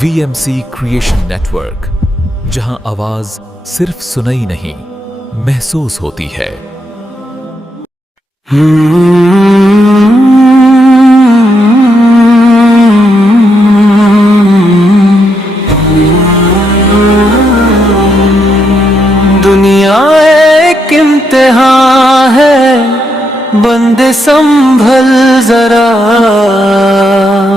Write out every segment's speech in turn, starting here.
VMC creation network, जहां आवाज सिर्फ सुनाई नहीं, महसूस होती है। दुनिया एक इम्तिहान है, बंदे संभल जरा।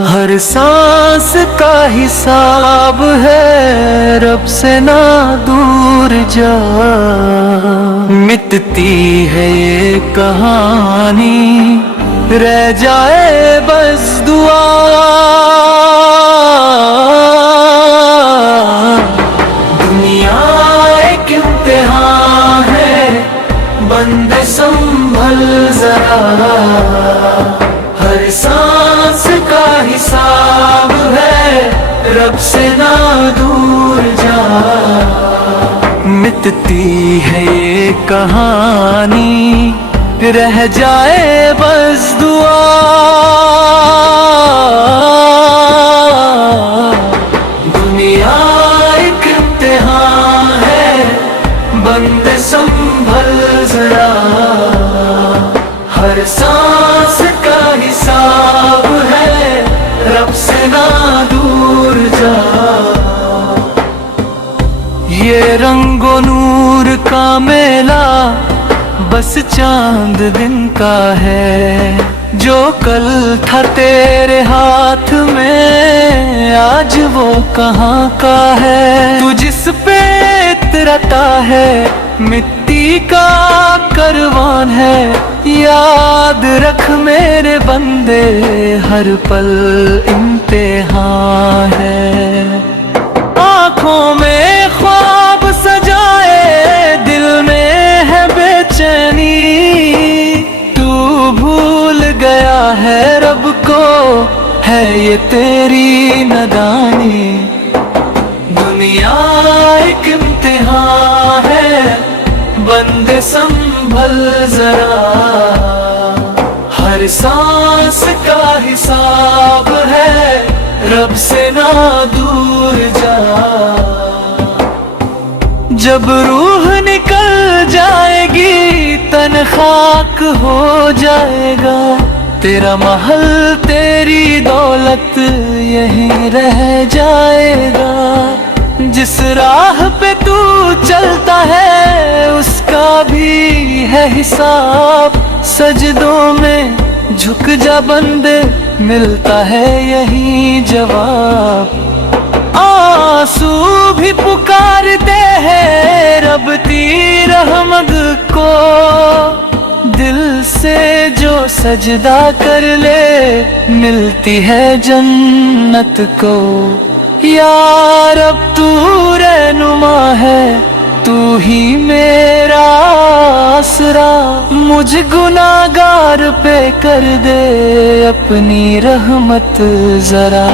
हर सांस का हिसाब है, रब से ना दूर जा। मिटती है ये कहानी, रह जाए बस दुआ। दुनिया एक इम्तिहान है, बंदे संभल जरा। हर सांस का हिसाब है, रब से ना दूर जा। मिटती है ये कहानी, रह जाए बस दुआ। दुनिया एक इम्तिहान है, बंदे संभल जरा। हर सांस का हिसाब है, रब से ना दूर जा। ये रंगो नूर का मेला बस चांद दिन का है। जो कल था तेरे हाथ में, आज वो कहाँ का है। तू जिस पे इतरता है, मिट्टी का करवान है। याद रख मेरे बंदे, हर पल इम्तिहान है। आँखों में ख्वाब सजाए, दिल में है बेचैनी। तू भूल गया है रब को, है ये तेरी नादानी। दुनिया एक इम्तिहान है, बंदे संभल जरा। हर सांस का हिसाब है, रब से ना दूर जा। जब रूह निकल जाएगी, तन खाक हो जाएगा। तेरा महल तेरी दौलत यहीं रह जाएगा। जिस राह पे तू चलता है, उसका भी है हिसाब। सजदों में झुक जा बंदे, मिलता है यही जवाब। आंसू भी पुकारते हैं रब ती रहमत को। दिल से जो सजदा कर ले, मिलती है जन्नत को। यार अब तू रहनुमा है, तू ही मेरा आसरा। मुझ गुनाहगार पे कर दे अपनी रहमत जरा।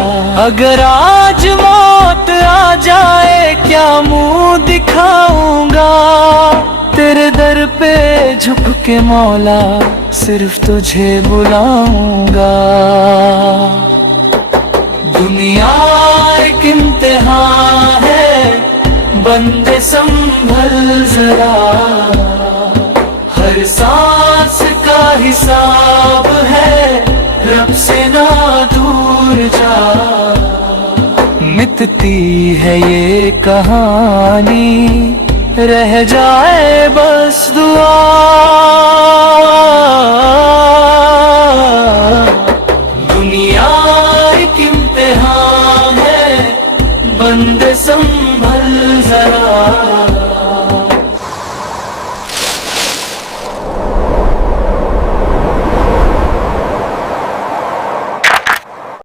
अगर आज मौत आ जाए, क्या मुंह दिखाऊंगा। तेरे दर पे झुक के मौला, सिर्फ तुझे बुलाऊंगा। दुनिया एक इम्तिहान है, बंदे संभल जरा। हर सांस का हिसाब है, रब से ना दूर जा। मिटती है ये कहानी, रह जाए बस दुआ। दुनिया एक इम्तिहान